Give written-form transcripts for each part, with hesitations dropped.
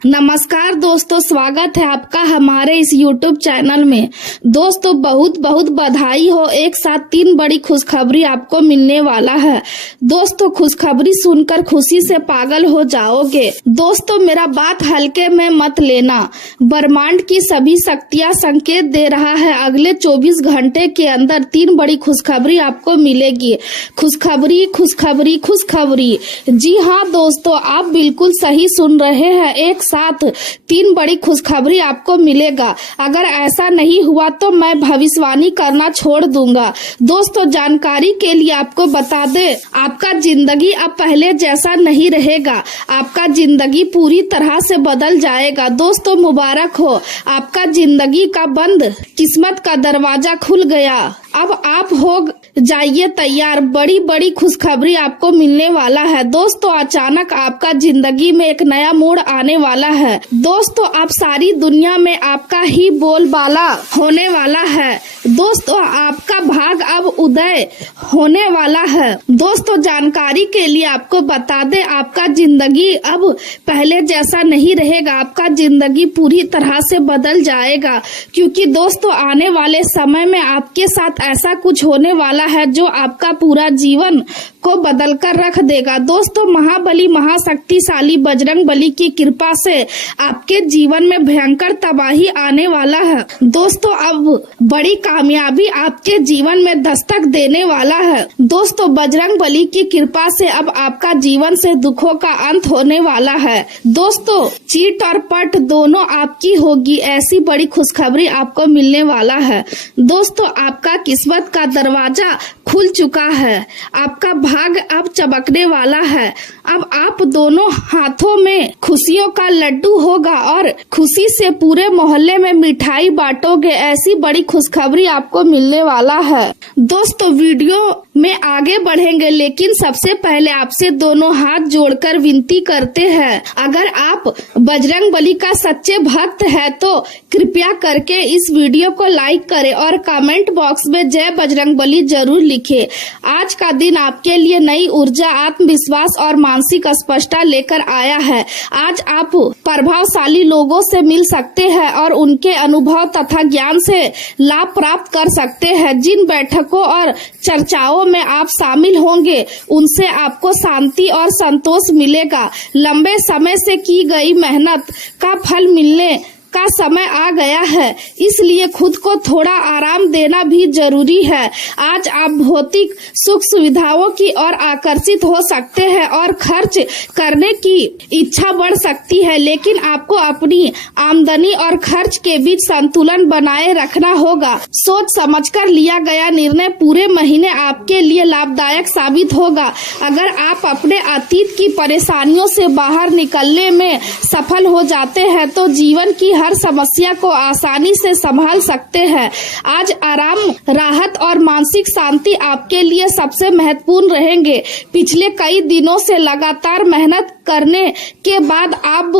नमस्कार दोस्तों, स्वागत है आपका हमारे इस YouTube चैनल में। दोस्तों बहुत बहुत बधाई हो, एक साथ 3 बड़ी खुशखबरी आपको मिलने वाला है। दोस्तों खुशखबरी सुनकर खुशी से पागल हो जाओगे। दोस्तों मेरा बात हल्के में मत लेना, ब्रह्मांड की सभी शक्तियां संकेत दे रहा है अगले 24 घंटे के अंदर 3 बड़ी खुशखबरी आपको मिलेगी। खुशखबरी खुशखबरी खुशखबरी, जी हाँ दोस्तों, आप बिल्कुल सही सुन रहे हैं, एक साथ 3 बड़ी खुशखबरी आपको मिलेगा। अगर ऐसा नहीं हुआ तो मैं भविष्यवाणी करना छोड़ दूंगा। दोस्तों जानकारी के लिए आपको बता दे, आपका जिंदगी अब पहले जैसा नहीं रहेगा, आपका जिंदगी पूरी तरह से बदल जाएगा। दोस्तों मुबारक हो, आपका जिंदगी का बंद किस्मत का दरवाजा खुल गया। अब आप हो जाइए तैयार, बड़ी बड़ी खुशखबरी आपको मिलने वाला है। दोस्तों अचानक आपका जिंदगी में एक नया मोड़ आने वाला है। दोस्तों अब सारी दुनिया में आपका ही बोलबाला होने वाला है। दोस्तों आपका भाग अब उदय होने वाला है। दोस्तों जानकारी के लिए आपको बता दें, आपका जिंदगी अब पहले जैसा नहीं रहेगा, आपका जिंदगी पूरी तरह से बदल जाएगा। क्योंकि दोस्तों आने वाले समय में आपके साथ ऐसा कुछ होने वाला है जो आपका पूरा जीवन को बदल कर रख देगा। दोस्तों महाबली महाशक्तिशाली बजरंग बली की कृपा से आपके जीवन में भयंकर तबाही आने वाला है। दोस्तों अब बड़ी कामयाबी आपके जीवन में दस्तक देने वाला है। दोस्तों बजरंग बली की कृपा से अब आपका जीवन से दुखों का अंत होने वाला है। दोस्तों चीट और पट दोनों आपकी होगी, ऐसी बड़ी खुशखबरी आपको मिलने वाला है। दोस्तों आपका किस्मत का दरवाजा खुल चुका है, आपका भाग अब चमकने वाला है। अब आप दोनों हाथों में खुशियों का लड्डू होगा और खुशी से पूरे मोहल्ले में मिठाई बांटोगे, ऐसी बड़ी खुशखबरी आपको मिलने वाला है। दोस्तों वीडियो में आगे बढ़ेंगे, लेकिन सबसे पहले आपसे दोनों हाथ जोड़कर विनती करते हैं, अगर आप बजरंग बली का सच्चे भक्त है तो कृपया करके इस वीडियो को लाइक करें और कमेंट बॉक्स में जय बजरंग बली जरूर लिखें। आज का दिन आपके लिए नई ऊर्जा, आत्मविश्वास और मानसिक स्पष्टता लेकर आया है। आज आप प्रभावशाली लोगों से मिल सकते हैं और उनके अनुभव तथा ज्ञान से लाभ प्राप्त कर सकते हैं। जिन बैठकों और चर्चाओं में आप शामिल होंगे उनसे आपको शांति और संतोष मिलेगा। लंबे समय से की गई मेहनत का फल मिलने का समय आ गया है, इसलिए खुद को थोड़ा आराम देना भी जरूरी है। आज आप भौतिक सुख सुविधाओं की ओर आकर्षित हो सकते हैं और खर्च करने की इच्छा बढ़ सकती है, लेकिन आपको अपनी आमदनी और खर्च के बीच संतुलन बनाए रखना होगा। सोच समझकर लिया गया निर्णय पूरे महीने आपके लिए लाभदायक साबित होगा। अगर आप अपने अतीत की परेशानियों से बाहर निकलने में सफल हो जाते हैं तो जीवन की हर समस्या को आसानी से संभाल सकते हैं। आज आराम, राहत और मानसिक शांति आपके लिए सबसे महत्वपूर्ण रहेंगे। पिछले कई दिनों से लगातार मेहनत करने के बाद आप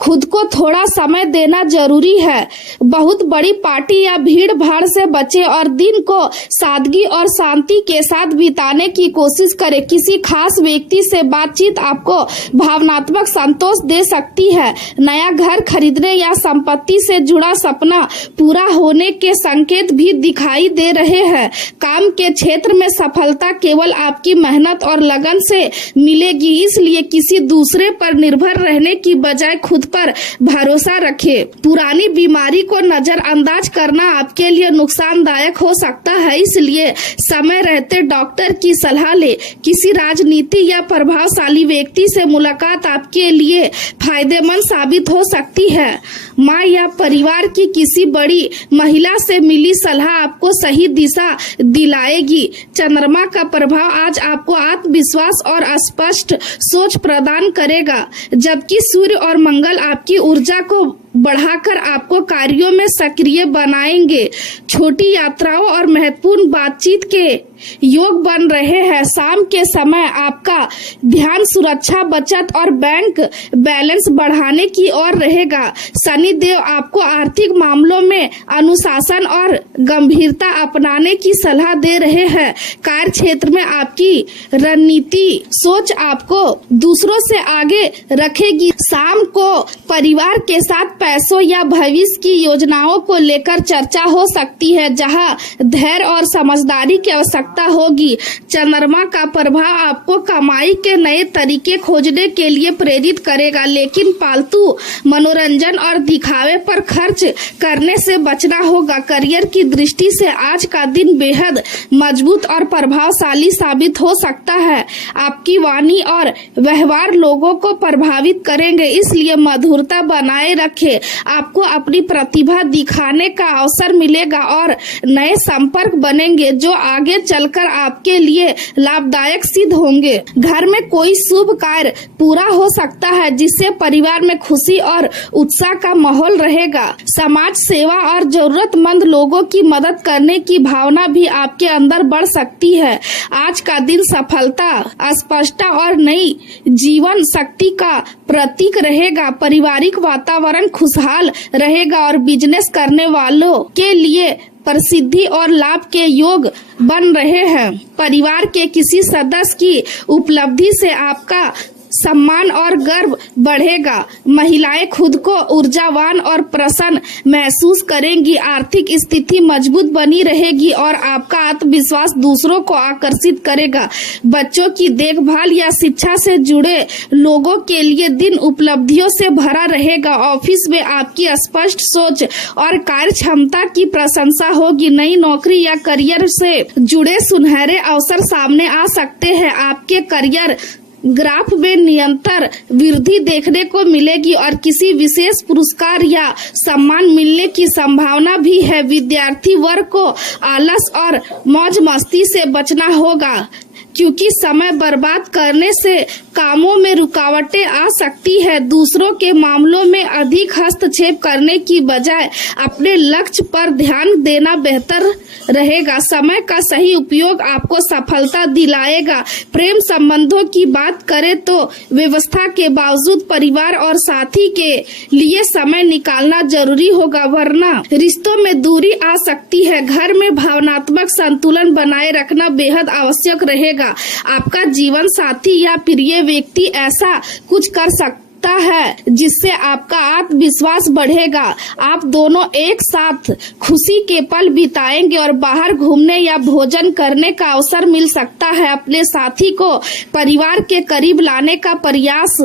खुद को थोड़ा समय देना जरूरी है। बहुत बड़ी पार्टी या भीड़ भाड़ से बचें और दिन को सादगी और शांति के साथ बिताने की कोशिश करें। किसी खास व्यक्ति से बातचीत आपको भावनात्मक संतोष दे सकती है। नया घर खरीदने या संपत्ति से जुड़ा सपना पूरा होने के संकेत भी दिखाई दे रहे हैं। काम के क्षेत्र में सफलता केवल आपकी मेहनत और लगन से मिलेगी, इसलिए किसी दूसरे पर निर्भर रहने की बजाय खुद पर भरोसा रखें। पुरानी बीमारी को नजरअंदाज करना आपके लिए नुकसानदायक हो सकता है, इसलिए समय रहते डॉक्टर की सलाह ले। किसी राजनीति या प्रभावशाली व्यक्ति से मुलाकात आपके लिए फायदेमंद साबित हो सकती है। माँ या परिवार की किसी बड़ी महिला से मिली सलाह आपको सही दिशा दिलाएगी। चंद्रमा का प्रभाव आज आपको आत्मविश्वास और स्पष्ट सोच प्रदान करेगा, जबकि सूर्य और मंगल आपकी ऊर्जा को बढ़ाकर आपको कार्यों में सक्रिय बनाएंगे। छोटी यात्राओं और महत्वपूर्ण बातचीत के योग बन रहे हैं। शाम के समय आपका ध्यान सुरक्षा, बचत और बैंक बैलेंस बढ़ाने की ओर रहेगा। शनि देव आपको आर्थिक मामलों में अनुशासन और गंभीरता अपनाने की सलाह दे रहे हैं। कार्य क्षेत्र में आपकी रणनीति सोच आपको दूसरों से आगे रखेगी। शाम को परिवार के साथ पैसों या भविष्य की योजनाओं को लेकर चर्चा हो सकती है, जहां धैर्य और समझदारी की आवश्यकता होगी। चंद्रमा का प्रभाव आपको कमाई के नए तरीके खोजने के लिए प्रेरित करेगा, लेकिन पालतू मनोरंजन और दिखावे पर खर्च करने से बचना होगा। करियर की दृष्टि से आज का दिन बेहद मजबूत और प्रभावशाली साबित हो सकता है। आपकी वाणी और व्यवहार लोगों को प्रभावित करेंगे, इसलिए मधुरता बनाए रखें। आपको अपनी प्रतिभा दिखाने का अवसर मिलेगा और नए संपर्क बनेंगे जो आगे चलकर आपके लिए लाभदायक सिद्ध होंगे। घर में कोई शुभ कार्य पूरा हो सकता है, जिससे परिवार में खुशी और उत्साह का माहौल रहेगा। समाज सेवा और जरूरतमंद लोगों की मदद करने की भावना भी आपके अंदर बढ़ सकती है। आज का दिन सफलता, स्पष्टता और नई जीवन शक्ति का प्रतीक रहेगा। पारिवारिक वातावरण खुशहाल रहेगा और बिजनेस करने वालों के लिए प्रसिद्धि और लाभ के योग बन रहे हैं। परिवार के किसी सदस्य की उपलब्धि से आपका सम्मान और गर्व बढ़ेगा। महिलाएं खुद को ऊर्जावान और प्रसन्न महसूस करेंगी। आर्थिक स्थिति मजबूत बनी रहेगी और आपका आत्मविश्वास दूसरों को आकर्षित करेगा। बच्चों की देखभाल या शिक्षा से जुड़े लोगों के लिए दिन उपलब्धियों से भरा रहेगा। ऑफिस में आपकी स्पष्ट सोच और कार्य क्षमता की प्रशंसा होगी। नई नौकरी या करियर से जुड़े सुनहरे अवसर सामने आ सकते हैं। आपके करियर ग्राफ में निरंतर वृद्धि देखने को मिलेगी और किसी विशेष पुरस्कार या सम्मान मिलने की संभावना भी है। विद्यार्थी वर्ग को आलस और मौज मस्ती से बचना होगा, क्योंकि समय बर्बाद करने से कामों में रुकावटें आ सकती है। दूसरों के मामलों में अधिक हस्तक्षेप करने की बजाय अपने लक्ष्य पर ध्यान देना बेहतर रहेगा। समय का सही उपयोग आपको सफलता दिलाएगा। प्रेम संबंधों की बात करें तो व्यवस्था के बावजूद परिवार और साथी के लिए समय निकालना जरूरी होगा, वरना रिश्तों में दूरी आ सकती है। घर में भावनात्मक संतुलन बनाए रखना बेहद आवश्यक रहेगा। आपका जीवन साथी या प्रिय व्यक्ति ऐसा कुछ कर सकता है जिससे आपका आत्मविश्वास बढ़ेगा। आप दोनों एक साथ खुशी के पल बिताएंगे और बाहर घूमने या भोजन करने का अवसर मिल सकता है। अपने साथी को परिवार के करीब लाने का प्रयास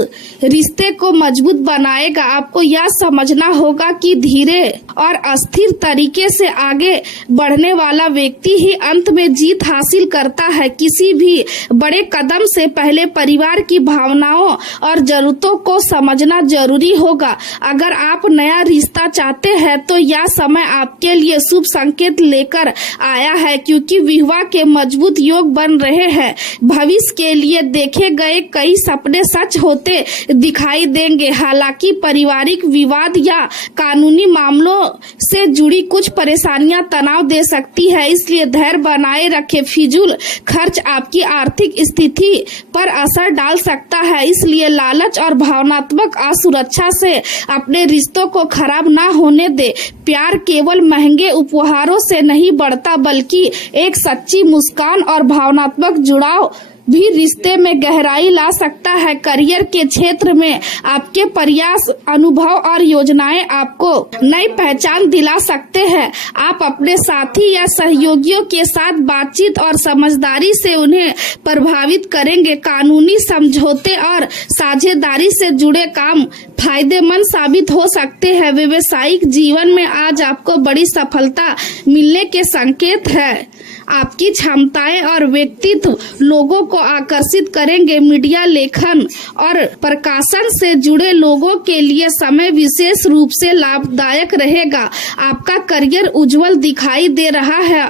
रिश्ते को मजबूत बनाएगा। आपको यह समझना होगा कि धीरे और अस्थिर तरीके से आगे बढ़ने वाला व्यक्ति ही अंत में जीत हासिल करता है। किसी भी बड़े कदम से पहले परिवार की भावनाओं और जरूरतों को समझना जरूरी होगा। अगर आप नया रिश्ता चाहते हैं तो यह समय आपके लिए शुभ संकेत लेकर आया है, क्योंकि विवाह के मजबूत योग बन रहे हैं। भविष्य के लिए देखे गए कई सपने सच होते दिखाई देंगे। हालांकि पारिवारिक विवाद या कानूनी मामलों से जुड़ी कुछ परेशानियां तनाव दे सकती है, इसलिए धैर्य बनाए रखें। फिजूल खर्च आपकी आर्थिक स्थिति पर असर डाल सकता है, इसलिए लालच और भावनात्मक असुरक्षा से अपने रिश्तों को खराब ना होने दे। प्यार केवल महंगे उपहारों से नहीं बढ़ता, बल्कि एक सच्ची मुस्कान और भावनात्मक जुड़ाव भी रिश्ते में गहराई ला सकता है। करियर के क्षेत्र में आपके प्रयास, अनुभव और योजनाएं आपको नई पहचान दिला सकते हैं। आप अपने साथी या सहयोगियों के साथ बातचीत और समझदारी से उन्हें प्रभावित करेंगे। कानूनी समझौते और साझेदारी से जुड़े काम फायदेमंद साबित हो सकते हैं। व्यवसायिक जीवन में आज आपको बड़ी सफलता मिलने के संकेत है। आपकी क्षमताएं और व्यक्तित्व लोगों को आकर्षित करेंगे। मीडिया, लेखन और प्रकाशन से जुड़े लोगों के लिए समय विशेष रूप से लाभदायक रहेगा। आपका करियर उज्जवल दिखाई दे रहा है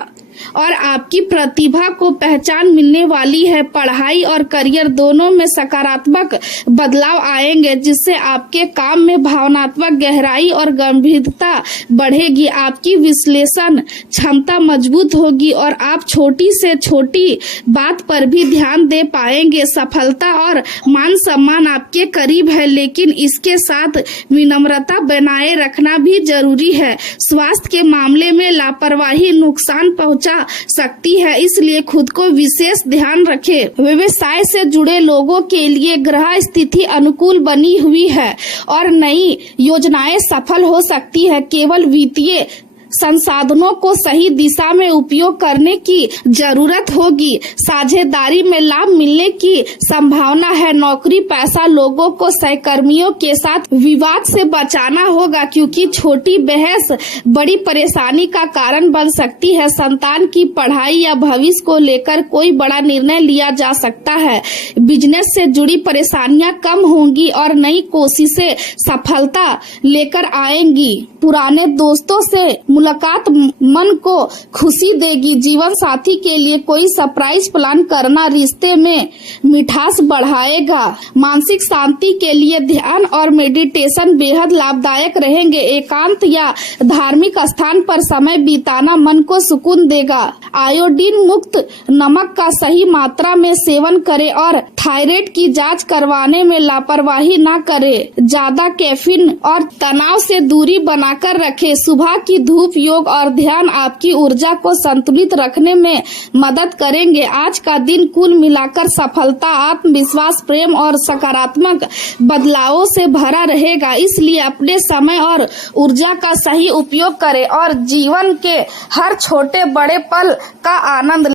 और आपकी प्रतिभा को पहचान मिलने वाली है। पढ़ाई और करियर दोनों में सकारात्मक बदलाव आएंगे, जिससे आपके काम में भावनात्मक गहराई और गंभीरता बढ़ेगी। आपकी विश्लेषण क्षमता मजबूत होगी और आप छोटी से छोटी बात पर भी ध्यान दे पाएंगे। सफलता और मान सम्मान आपके करीब है, लेकिन इसके साथ विनम्रता बनाए रखना भी जरूरी है। स्वास्थ्य के मामले में लापरवाही नुकसान पहुंचा सकती है, इसलिए खुद को विशेष ध्यान रखें। व्यवसाय से जुड़े लोगों के लिए ग्रह स्थिति अनुकूल बनी हुई है और नई योजनाएं सफल हो सकती है। केवल वित्तीय संसाधनों को सही दिशा में उपयोग करने की जरूरत होगी। साझेदारी में लाभ मिलने की संभावना है। नौकरी पैसा लोगों को सहकर्मियों के साथ विवाद से बचाना होगा, क्योंकि छोटी बहस बड़ी परेशानी का कारण बन सकती है। संतान की पढ़ाई या भविष्य को लेकर कोई बड़ा निर्णय लिया जा सकता है। बिजनेस से जुड़ी परेशानियां कम होंगी और नई कोशिशें सफलता लेकर आएंगी। पुराने दोस्तों से मुलाकात मन को खुशी देगी। जीवन साथी के लिए कोई सरप्राइज प्लान करना रिश्ते में मिठास बढ़ाएगा। मानसिक शांति के लिए ध्यान और मेडिटेशन बेहद लाभदायक रहेंगे। एकांत या धार्मिक स्थान पर समय बिताना मन को सुकून देगा। आयोडीन मुक्त नमक का सही मात्रा में सेवन करें और थायराइड की जांच करवाने में लापरवाही न करें। ज्यादा कैफीन और तनाव से दूरी बनाकर रखें। सुबह की धूप, योग और ध्यान आपकी ऊर्जा को संतुलित रखने में मदद करेंगे। आज का दिन कुल मिलाकर सफलता, आत्मविश्वास, प्रेम और सकारात्मक बदलावों से भरा रहेगा। इसलिए अपने समय और ऊर्जा का सही उपयोग करें और जीवन के हर छोटे बड़े पल का आनंद